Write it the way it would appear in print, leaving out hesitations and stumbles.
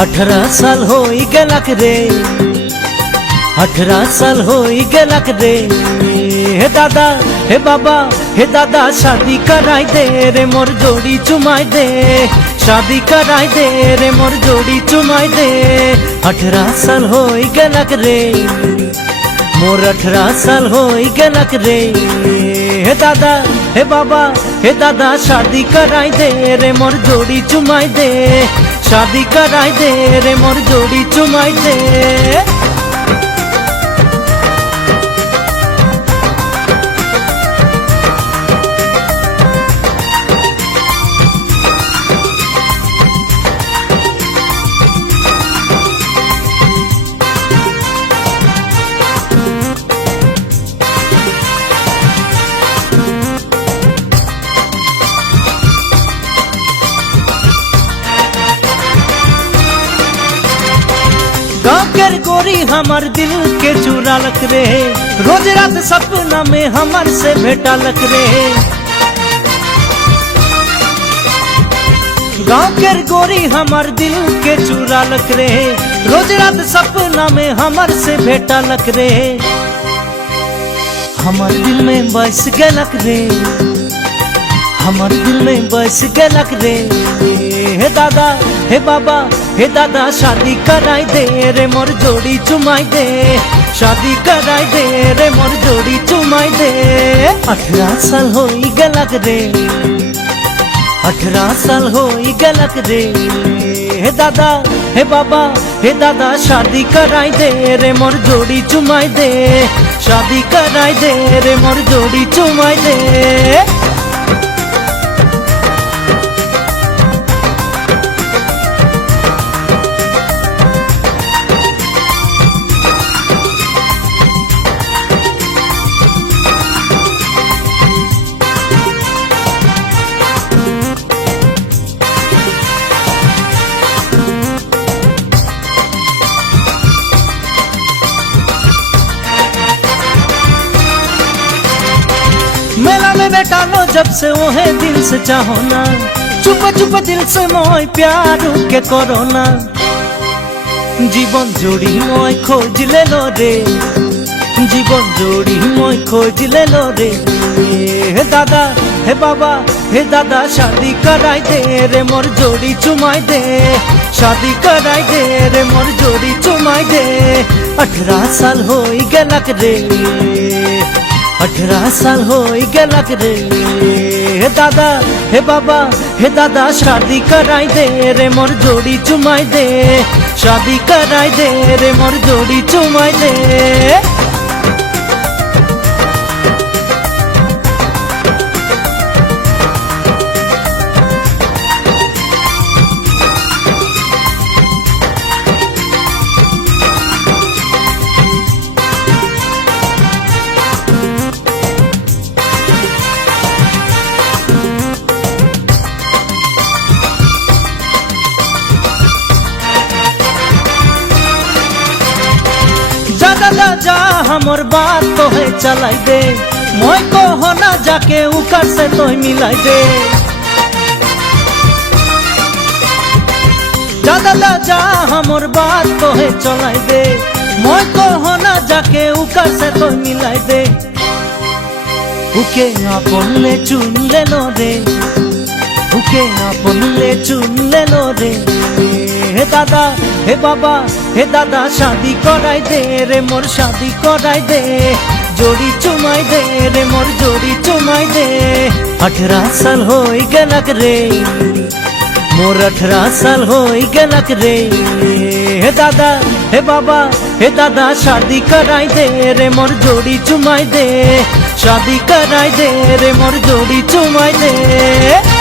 18 साल हो गेलक रे, 18 साल हो गेलक रे। हे दादा हे बाबा हे दादा शादी कराई दे रे मोर जोड़ी चुमाई दे, शादी कराई दे रे मोर जोड़ी चुमाई दे। 18 साल हो गेलक रे मोर, 18 साल हो गेलक रे। हे दादा हे बाबा हे दादा शादी कराई दे रे मोर जोड़ी चुमाई दे, शादी कराई दे रे मोर जोड़ी चुमाई दे। गाँव गोरी हमार दिल के चुरालक रे, रोज रात सपना में हमार से भेटालक रे। गाँव के गोरी हमार दिल के चुरालक रे, रोज रात सपना में हमार से भेटालक रे। हमार दिल में बस गेलक रे, हमार दिल में बस गेलक रे। हे दादा हे बाबा हे दादा शादी कराई दे रे मोर जोड़ी चुमाई दे, शादी कराई दे रे मोर जोड़ी चुमाई दे। 18 साल हो गेलक रे, 18 साल हो गेलक रे। हे दादा हे बाबा हे दादा शादी कराई दे रे मोर जोड़ी चुमाई दे, शादी कराई दे रे मोर जोड़ी चुमाई दे। मेला में बैठा लो जब से वो है दिल से चाहो ना, चुप चुप दिल से मोय प्यार के करो ना। जीवन जोड़ी मोय खोज ले लो रे, जीवन जोड़ी मोय खोज ले लो रे। हे दादा हे बाबा हे दादा शादी कराई दे रे मोर जोड़ी चुमाई दे, शादी कराई दे रे मोर जोड़ी चुमाई दे। 18 साल हो गेलक रे, 18 साल हो गेलक रे। हे दादा हे बाबा हे दादा शादी कराई दे रे मोर जोड़ी चुमाई दे, शादी कराई दे रे मोर जोड़ी चुमाई दे। दादा जा हमर बात तो है चलाई दे, मोय को होना जाके उकर से तो मिलाई दे। दादा जा हमर बात तो है चलाई दे, मोय को होना जाके उकर से तो मिलाई दे। उके आपन ले चुन ले लो रे, उके आपन ले चुन ले लो रे। हे दादा हे बाबा हे दादा शादी कराई दे रे मोर, शादी कराई दे, जोड़ी चुमाई दे रे मोर जोड़ी चुमाई दे। 18 साल हो गेलक रे मोर, 18 साल हो गेलक रे। हे दादा हे बाबा हे दादा शादी कराई दे रे मोर जोड़ी चुमाई दे, शादी कराई दे रे मोर जोड़ी चुमाई दे।